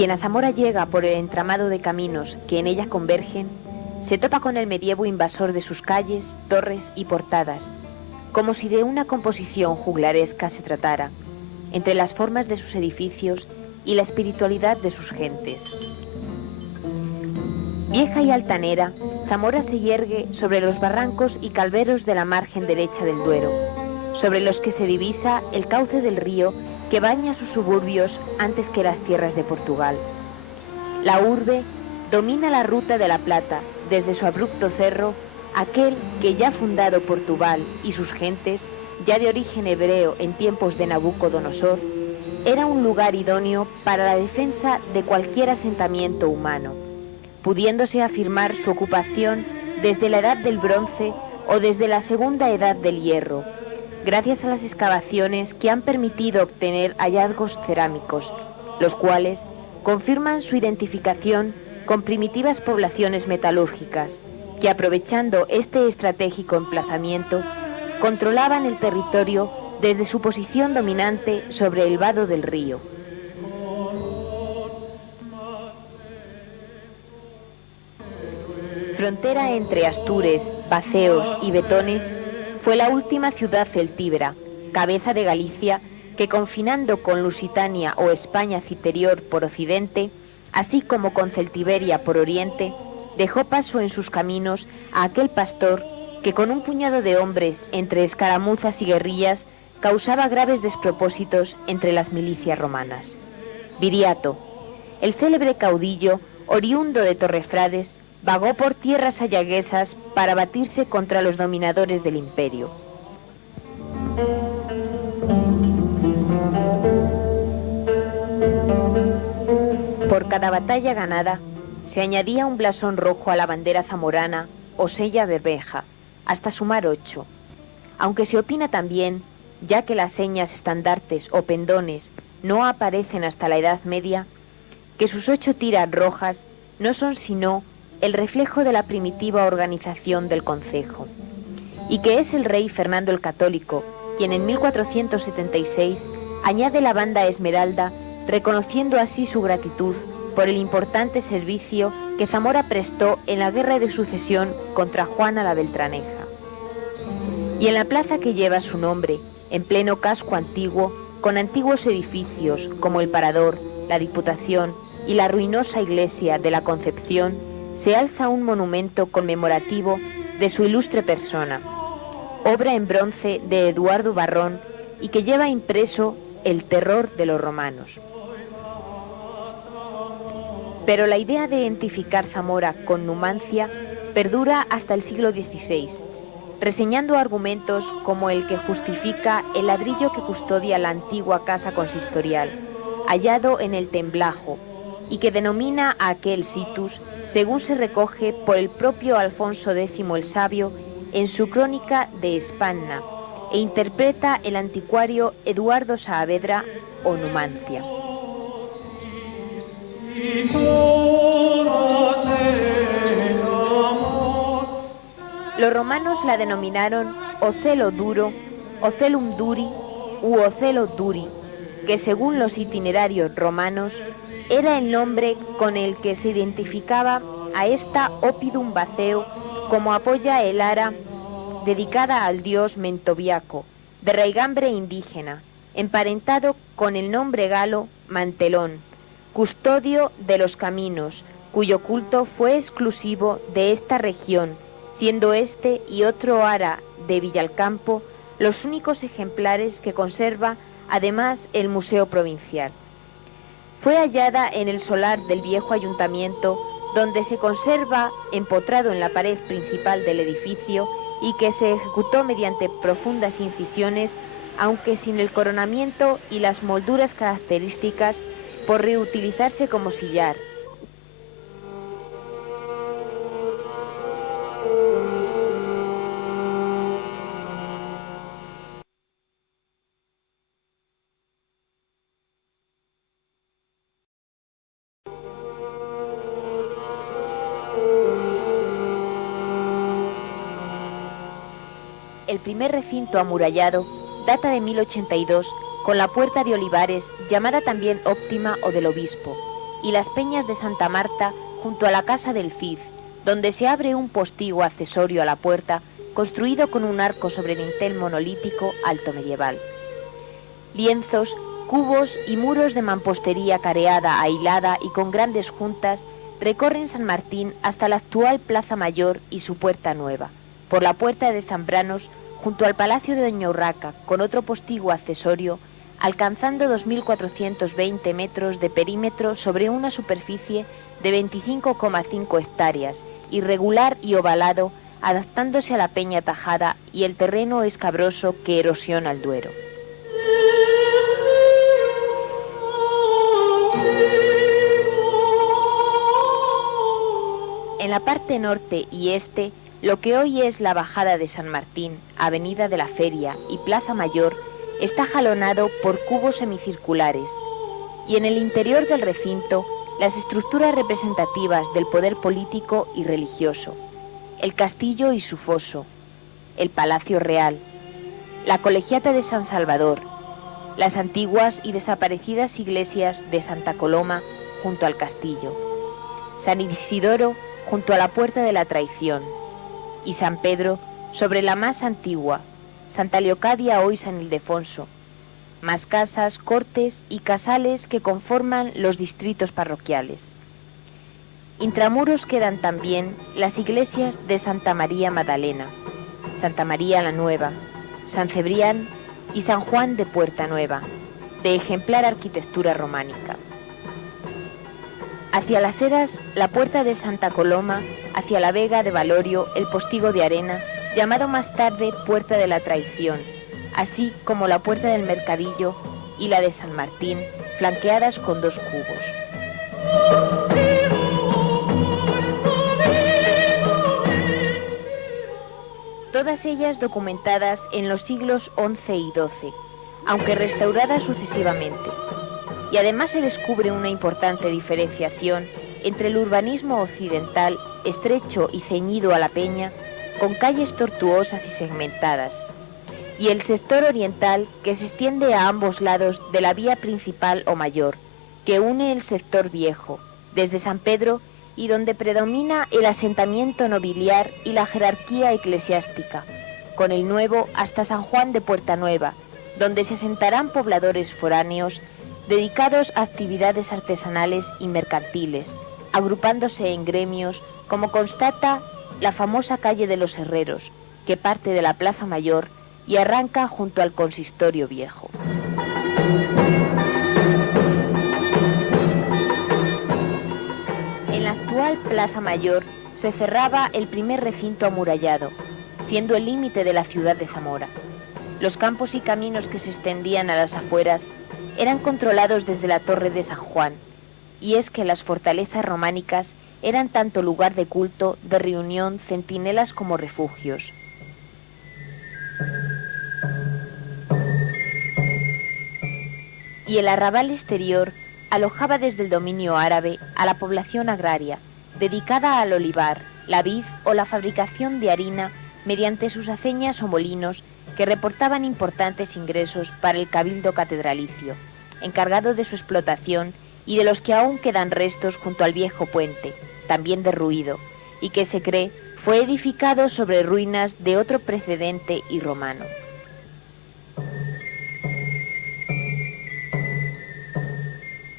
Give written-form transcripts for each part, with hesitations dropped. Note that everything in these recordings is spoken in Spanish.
Quien a Zamora llega por el entramado de caminos que en ella convergen, se topa con el medievo invasor de sus calles, torres y portadas, como si de una composición juglaresca se tratara, entre las formas de sus edificios y la espiritualidad de sus gentes. Vieja y altanera, Zamora se yergue sobre los barrancos y calveros de la margen derecha del Duero, sobre los que se divisa el cauce del río que baña sus suburbios antes que las tierras de Portugal. La urbe domina la ruta de la Plata, desde su abrupto cerro, aquel que ya fundado Portugal y sus gentes, ya de origen hebreo en tiempos de Nabucodonosor, era un lugar idóneo para la defensa de cualquier asentamiento humano, pudiéndose afirmar su ocupación desde la Edad del Bronce o desde la Segunda Edad del Hierro, gracias a las excavaciones que han permitido obtener hallazgos cerámicos, los cuales confirman su identificación con primitivas poblaciones metalúrgicas, que aprovechando este estratégico emplazamiento, controlaban el territorio desde su posición dominante sobre el vado del río. Frontera entre Astures, Baceos y Betones, fue la última ciudad celtíbera, cabeza de Galicia, que confinando con Lusitania o España Citerior por occidente, así como con Celtiberia por oriente, dejó paso en sus caminos a aquel pastor que con un puñado de hombres entre escaramuzas y guerrillas causaba graves despropósitos entre las milicias romanas. Viriato, el célebre caudillo, oriundo de Torrefrades, vagó por tierras sayaguesas para batirse contra los dominadores del imperio. Por cada batalla ganada, se añadía un blasón rojo a la bandera zamorana o sella bermeja, hasta sumar 8. Aunque se opina también, ya que las señas, estandartes o pendones no aparecen hasta la Edad Media, que sus 8 tiras rojas no son sino el reflejo de la primitiva organización del concejo, y que es el rey Fernando el Católico quien en 1476 añade la banda esmeralda, reconociendo así su gratitud por el importante servicio que Zamora prestó en la guerra de sucesión contra Juana la Beltraneja. Y en la plaza que lleva su nombre, en pleno casco antiguo, con antiguos edificios como el Parador, la Diputación y la ruinosa iglesia de la Concepción, se alza un monumento conmemorativo de su ilustre persona, obra en bronce de Eduardo Barrón y que lleva impreso el terror de los romanos. Pero la idea de identificar Zamora con Numancia perdura hasta el siglo XVI, reseñando argumentos como el que justifica el ladrillo que custodia la antigua casa consistorial, hallado en el Temblajo, y que denomina a aquel situs, según se recoge por el propio Alfonso X el Sabio en su crónica de Espanna, e interpreta el anticuario Eduardo Saavedra o Numancia. Los romanos la denominaron Ocelo Duro, Ocelum Duri u Ocelo Duri, que según los itinerarios romanos era el nombre con el que se identificaba a esta Oppidum Baceo, como apoya el ara dedicada al dios Mentobiaco, de raigambre indígena, emparentado con el nombre galo Mantelón, custodio de los caminos, cuyo culto fue exclusivo de esta región, siendo este y otro ara de Villalcampo los únicos ejemplares que conserva además el Museo Provincial. Fue hallada en el solar del viejo ayuntamiento, donde se conserva empotrado en la pared principal del edificio y que se ejecutó mediante profundas incisiones, aunque sin el coronamiento y las molduras características, por reutilizarse como sillar. El primer recinto amurallado data de 1082, con la Puerta de Olivares, llamada también Óptima o del Obispo, y las peñas de Santa Marta junto a la casa del Cid, donde se abre un postigo accesorio a la puerta, construido con un arco sobre dintel monolítico alto medieval. Lienzos, cubos y muros de mampostería careada, ahilada y con grandes juntas recorren San Martín hasta la actual Plaza Mayor y su Puerta Nueva, por la Puerta de Zambranos junto al Palacio de Doña Urraca, con otro postigo accesorio, alcanzando 2.420 metros de perímetro sobre una superficie de 25,5 hectáreas, irregular y ovalado, adaptándose a la peña tajada y el terreno escabroso que erosiona el Duero. En la parte norte y este, lo que hoy es la Bajada de San Martín, Avenida de la Feria y Plaza Mayor, está jalonado por cubos semicirculares, y en el interior del recinto, las estructuras representativas del poder político y religioso, el castillo y su foso, el Palacio Real, la Colegiata de San Salvador, las antiguas y desaparecidas iglesias de Santa Coloma junto al castillo, San Isidoro junto a la Puerta de la Traición, y San Pedro sobre la más antigua, Santa Leocadia, hoy San Ildefonso, más casas, cortes y casales que conforman los distritos parroquiales. Intramuros quedan también las iglesias de Santa María Magdalena, Santa María la Nueva, San Cebrián y San Juan de Puerta Nueva, de ejemplar arquitectura románica. Hacia las Heras, la Puerta de Santa Coloma, hacia la Vega de Valorio, el Postigo de Arena, llamado más tarde Puerta de la Traición, así como la Puerta del Mercadillo y la de San Martín, flanqueadas con dos cubos. Todas ellas documentadas en los siglos XI y XII, aunque restauradas sucesivamente. Y además se descubre una importante diferenciación entre el urbanismo occidental, estrecho y ceñido a la peña, con calles tortuosas y segmentadas, y el sector oriental que se extiende a ambos lados de la vía principal o mayor, que une el sector viejo, desde San Pedro, y donde predomina el asentamiento nobiliar y la jerarquía eclesiástica, con el nuevo hasta San Juan de Puerta Nueva, donde se asentarán pobladores foráneos dedicados a actividades artesanales y mercantiles, agrupándose en gremios, como constata la famosa calle de los Herreros, que parte de la Plaza Mayor y arranca junto al Consistorio Viejo. En la actual Plaza Mayor se cerraba el primer recinto amurallado, siendo el límite de la ciudad de Zamora. Los campos y caminos que se extendían a las afueras eran controlados desde la Torre de San Juan, y es que las fortalezas románicas eran tanto lugar de culto, de reunión, centinelas como refugios. Y el arrabal exterior alojaba desde el dominio árabe a la población agraria, dedicada al olivar, la vid o la fabricación de harina mediante sus aceñas o molinos que reportaban importantes ingresos para el cabildo catedralicio, encargado de su explotación y de los que aún quedan restos junto al viejo puente, también derruido, y que se cree fue edificado sobre ruinas de otro precedente y romano.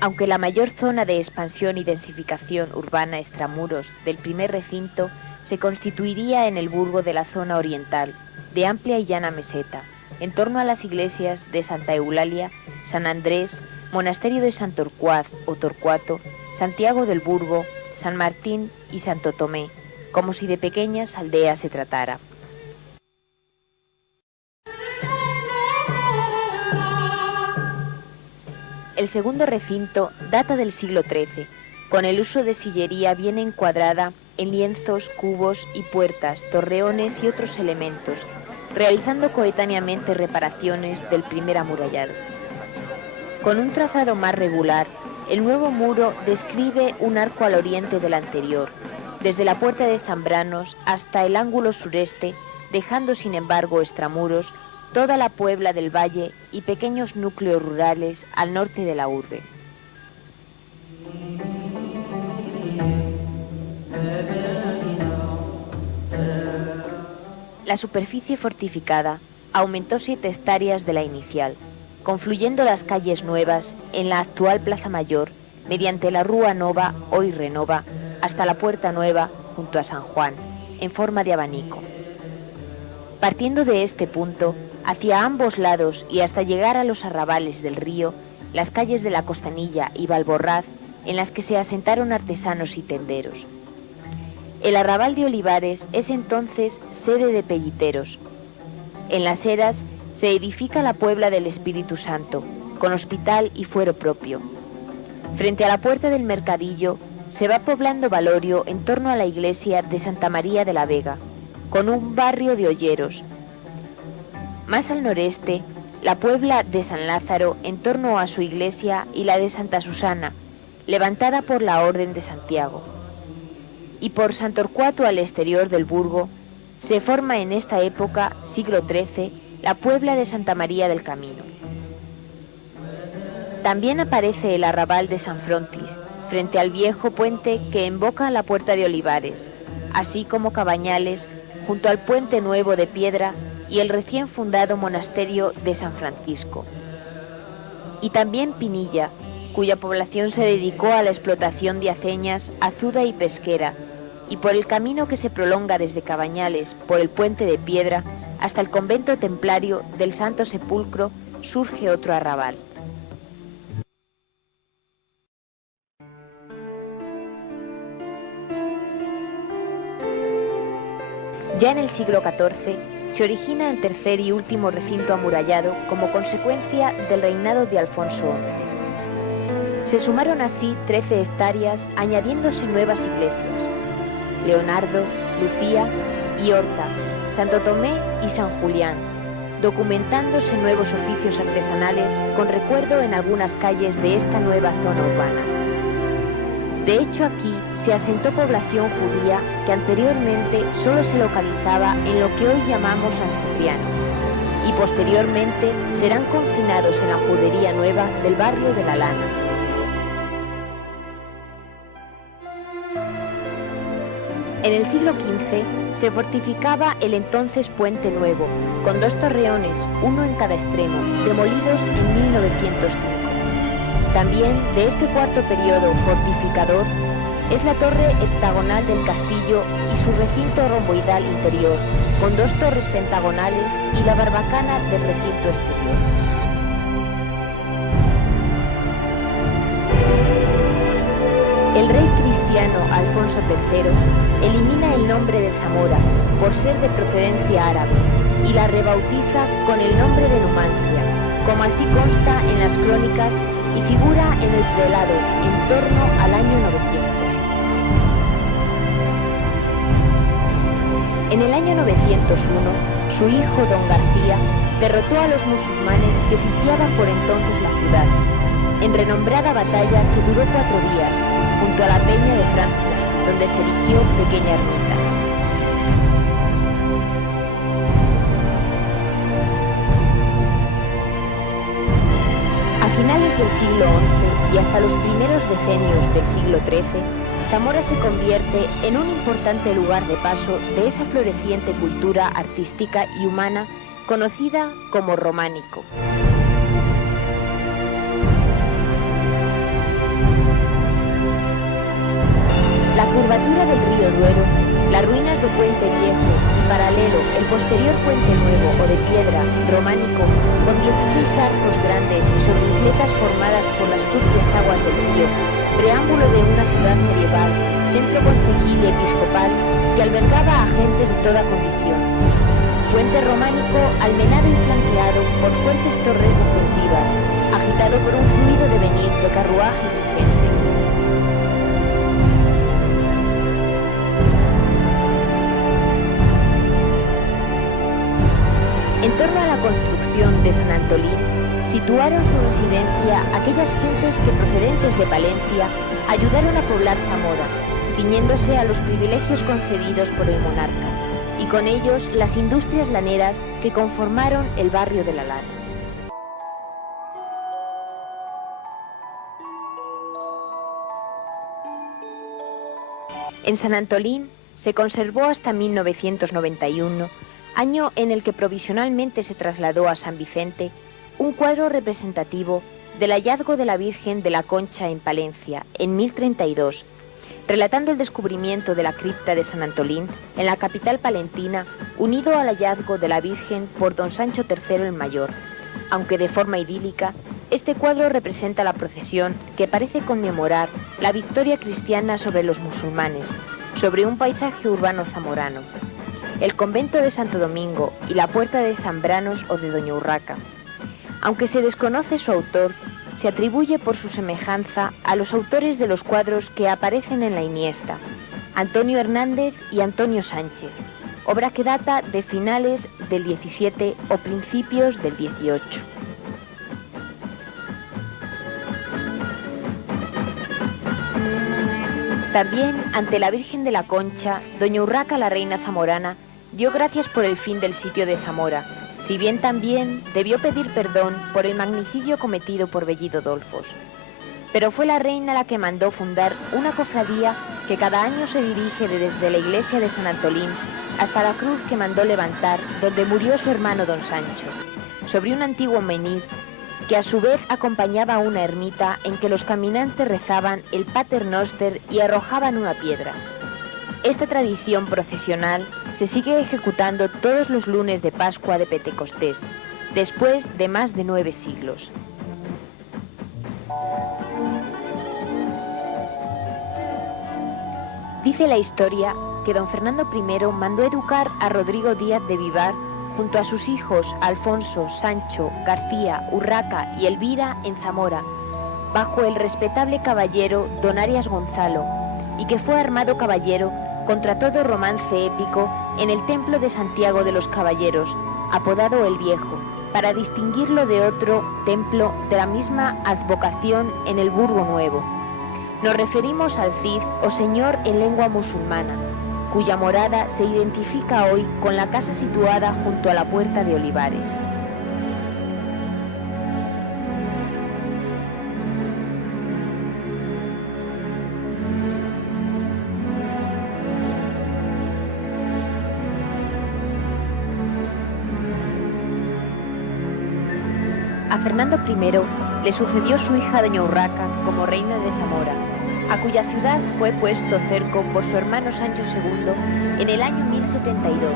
Aunque la mayor zona de expansión y densificación urbana extramuros del primer recinto se constituiría en el burgo de la zona oriental, de amplia y llana meseta, en torno a las iglesias de Santa Eulalia, San Andrés, Monasterio de San Torcuaz o Torcuato, Santiago del Burgo, San Martín y Santo Tomé, como si de pequeñas aldeas se tratara. El segundo recinto data del siglo XIII, con el uso de sillería bien encuadrada en lienzos, cubos y puertas, torreones y otros elementos, realizando coetáneamente reparaciones del primer amurallado. Con un trazado más regular, el nuevo muro describe un arco al oriente del anterior, desde la Puerta de Zambranos hasta el ángulo sureste, dejando sin embargo extramuros toda la Puebla del Valle y pequeños núcleos rurales al norte de la urbe. la superficie fortificada aumentó 7 hectáreas de la inicial, confluyendo las calles nuevas en la actual Plaza Mayor mediante la Rúa Nova, hoy Renova, hasta la Puerta Nueva junto a San Juan, en forma de abanico. Partiendo de este punto, hacia ambos lados y hasta llegar a los arrabales del río, las calles de la Costanilla y Valborraz, en las que se asentaron artesanos y tenderos. El arrabal de Olivares es entonces sede de pelliteros. En las Heras se edifica la Puebla del Espíritu Santo, con hospital y fuero propio. Frente a la puerta del mercadillo se va poblando Valorio en torno a la iglesia de Santa María de la Vega, con un barrio de olleros. Más al noreste, la Puebla de San Lázaro en torno a su iglesia y la de Santa Susana, levantada por la Orden de Santiago. Y por San Torcuato al exterior del burgo, se forma en esta época, siglo XIII, la Puebla de Santa María del Camino. También aparece el arrabal de San Frontis, frente al viejo puente que emboca a la Puerta de Olivares, así como Cabañales, junto al puente nuevo de piedra y el recién fundado monasterio de San Francisco. Y también Pinilla, cuya población se dedicó a la explotación de aceñas, azuda y pesquera, y por el camino que se prolonga desde Cabañales, por el puente de piedra, hasta el convento templario del Santo Sepulcro, surge otro arrabal. Ya en el siglo XIV se origina el tercer y último recinto amurallado como consecuencia del reinado de Alfonso XI. Se sumaron así 13 hectáreas, añadiéndose nuevas iglesias: Leonardo, Lucía y Horta, Santo Tomé y San Julián, documentándose nuevos oficios artesanales con recuerdo en algunas calles de esta nueva zona urbana. De hecho, aquí se asentó población judía que anteriormente solo se localizaba en lo que hoy llamamos San Cipriano, y posteriormente serán confinados en la judería nueva del barrio de la Lana. En el siglo XV se fortificaba el entonces Puente Nuevo, con 2 torreones, uno en cada extremo, demolidos en 1905. También de este cuarto periodo fortificador es la torre hectagonal del castillo y su recinto romboidal interior, con 2 torres pentagonales y la barbacana del recinto exterior. El rey cristiano Alfonso III elimina el nombre de Zamora por ser de procedencia árabe y la rebautiza con el nombre de Numancia, como así consta en las crónicas y figura en el prelado en torno al año 900. En el año 901, su hijo don García derrotó a los musulmanes que sitiaban por entonces la ciudad, en renombrada batalla que duró 4 días, junto a la Peña de Francia, donde se erigió pequeña ermita. A finales del siglo XI y hasta los primeros decenios del siglo XIII, Zamora se convierte en un importante lugar de paso de esa floreciente cultura artística y humana conocida como románico. La curvatura del río Duero, las ruinas de Puente Viejo y paralelo el posterior Puente Nuevo o de piedra románico con 16 arcos grandes sobre isletas formadas por las turbias aguas del río, preámbulo de una ciudad medieval, centro concejil y episcopal que albergaba a gentes de toda condición. Puente románico almenado y flanqueado por fuertes torres defensivas, agitado por un fluido devenir de carruajes y gentes. En torno a la construcción de San Antolín, situaron su residencia aquellas gentes que procedentes de Palencia ayudaron a poblar Zamora, ciñéndose a los privilegios concedidos por el monarca, y con ellos las industrias laneras que conformaron el barrio de la Lana. En San Antolín se conservó hasta 1991 año en el que provisionalmente se trasladó a San Vicente un cuadro representativo del hallazgo de la Virgen de la Concha en Palencia, en 1032, relatando el descubrimiento de la cripta de San Antolín en la capital palentina, unido al hallazgo de la Virgen por don Sancho III el Mayor. Aunque de forma idílica, este cuadro representa la procesión que parece conmemorar la victoria cristiana sobre los musulmanes, sobre un paisaje urbano zamorano, el convento de Santo Domingo y la puerta de Zambranos o de Doña Urraca. Aunque se desconoce su autor, se atribuye por su semejanza a los autores de los cuadros que aparecen en la Iniesta, Antonio Hernández y Antonio Sánchez, obra que data de finales del 17 o principios del 18. También, ante la Virgen de la Concha, Doña Urraca, la reina zamorana, dio gracias por el fin del sitio de Zamora, si bien también debió pedir perdón por el magnicidio cometido por Bellido Dolfos. Pero fue la reina la que mandó fundar una cofradía que cada año se dirige desde la iglesia de San Antolín hasta la cruz que mandó levantar donde murió su hermano don Sancho, sobre un antiguo menhir que a su vez acompañaba una ermita en que los caminantes rezaban el Pater Noster y arrojaban una piedra. Esta tradición procesional se sigue ejecutando todos los lunes de Pascua de Pentecostés, después de más de 9 siglos. Dice la historia que don Fernando I mandó educar a Rodrigo Díaz de Vivar junto a sus hijos Alfonso, Sancho, García, Urraca y Elvira en Zamora, bajo el respetable caballero don Arias Gonzalo, y que fue armado caballero contra todo romance épico en el templo de Santiago de los Caballeros, apodado el Viejo, para distinguirlo de otro templo de la misma advocación en el Burgo Nuevo. Nos referimos al Cid o Señor en lengua musulmana, cuya morada se identifica hoy con la casa situada junto a la Puerta de Olivares. A Fernando I le sucedió su hija Doña Urraca como reina de Zamora, a cuya ciudad fue puesto cerco por su hermano Sancho II en el año 1072,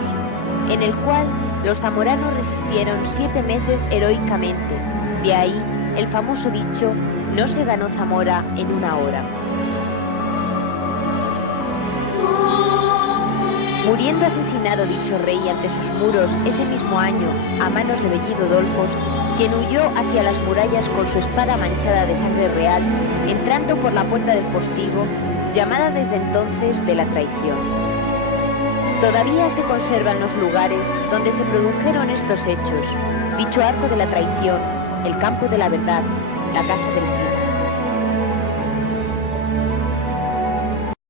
en el cual los zamoranos resistieron 7 meses heroicamente. De ahí el famoso dicho, no se ganó Zamora en una hora. Muriendo asesinado dicho rey ante sus muros ese mismo año a manos de Bellido Dolfos, quien huyó hacia las murallas con su espada manchada de sangre real, entrando por la puerta del postigo, llamada desde entonces de la traición. Todavía se conservan los lugares donde se produjeron estos hechos, dicho arco de la traición, el campo de la verdad, la casa del Cid.